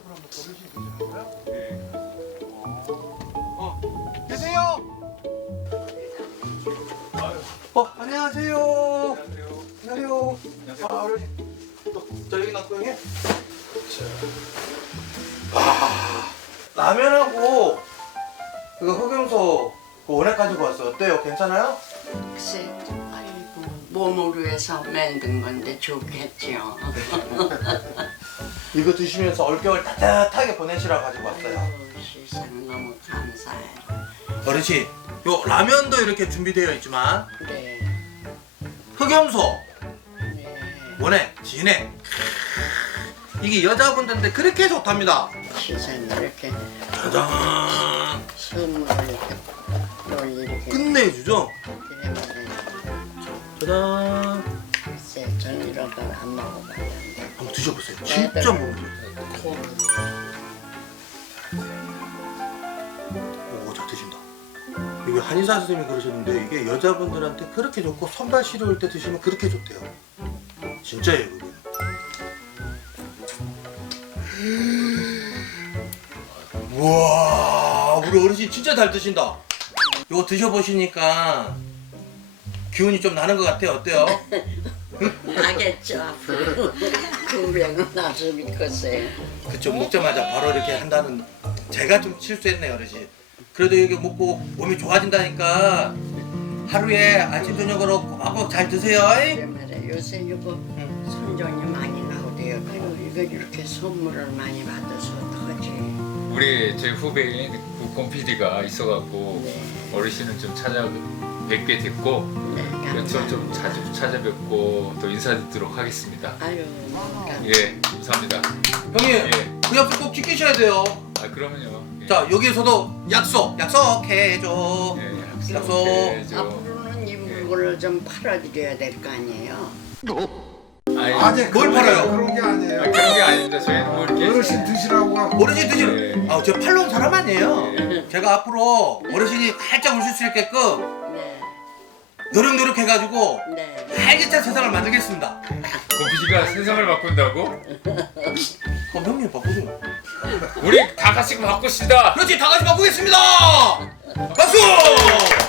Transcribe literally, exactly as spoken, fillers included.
그러면 어르신 계시는 거예요? 네. 어, 계세요? 어, 안녕하세요. 안녕하세요. 안녕하세요. 아, 어르신. 또, 저 여기 놨고 형님. 아, 라면하고 그거 흑염소 그 원액 가지고 왔어. 어때요? 괜찮아요? 글쎄, 아이고, 몸을 위해서 만든 건데 좋겠죠. 이거 드시면서 올겨울 따뜻하게 보내시라고 가지고 왔어요. 아유, 세상 너무 감사해요. 어르신, 요 라면도 이렇게 준비되어 있지만 네, 흑염소, 네. 원액, 진액 이게 여자분들한테 그렇게 좋답니다. 세상에 이렇게 짜잔! 선물을 이렇게 널 이렇게 끝내주죠? 드리면 짜잔! 글쎄, 전 이런 걸 안 먹어봤는데. 한번 드셔보세요. 진짜 먹어요. 오, 잘 드신다. 이게 한의사 선생님이 그러셨는데 이게 여자분들한테 그렇게 좋고 손발 시려울 때 드시면 그렇게 좋대요. 진짜예요, 그게. 우와, 우리 어르신 진짜 잘 드신다. 이거 드셔보시니까 기운이 좀 나는 것 같아요. 어때요? 나겠죠, 앞으로. 금방은 나서 믿겠어요. 그쪽 먹자마자 바로 이렇게 한다는 제가 좀 실수했네요, 어르신. 그래도 이게 먹고 몸이 좋아진다니까 하루에 아침 저녁으로 꼬박꼬박 잘 드세요. 그래 말이야, 요새 이거 선정이 많이 나오대요. 아유, 이거 이렇게 선물을 많이 받아서 어떡하지? 우리 제 후배인 그 곰피디가 있어갖고 네. 어르신을 좀 찾아뵙게 됐고 네, 저는 좀 감사합니다. 자주 찾아뵙고 또 인사드리도록 하겠습니다. 아유, 감사합니다. 예, 감사합니다. 형님, 예. 그 약속 꼭 지키셔야 돼요. 아 그러면요. 예. 자, 여기에서도 약속, 약속해줘. 예, 약속. 약속해줘. 앞으로는 이 물건을 좀 팔아드려야 될 거 아니에요? 아니, 아니 뭘 그런 팔아요? 게- 그런 게 아니에요. 아, 그런 게 아닙니다. 저희는 뭐 이렇게 어르신 드시라고 하고 어르신 드시는, 예. 아, 저 팔로 온 사람 아니에요. 예. 제가 앞으로 어르신이 활짝 웃을 수 있게끔 네, 노력노력 해가지고 네. 활기찬 세상을 만들겠습니다. 곰피디가 세상을 바꾼다고? 그럼 형님 바꾸세요. 우리 다 같이 바꿉시다. 그렇지, 다 같이 바꾸겠습니다. 박수!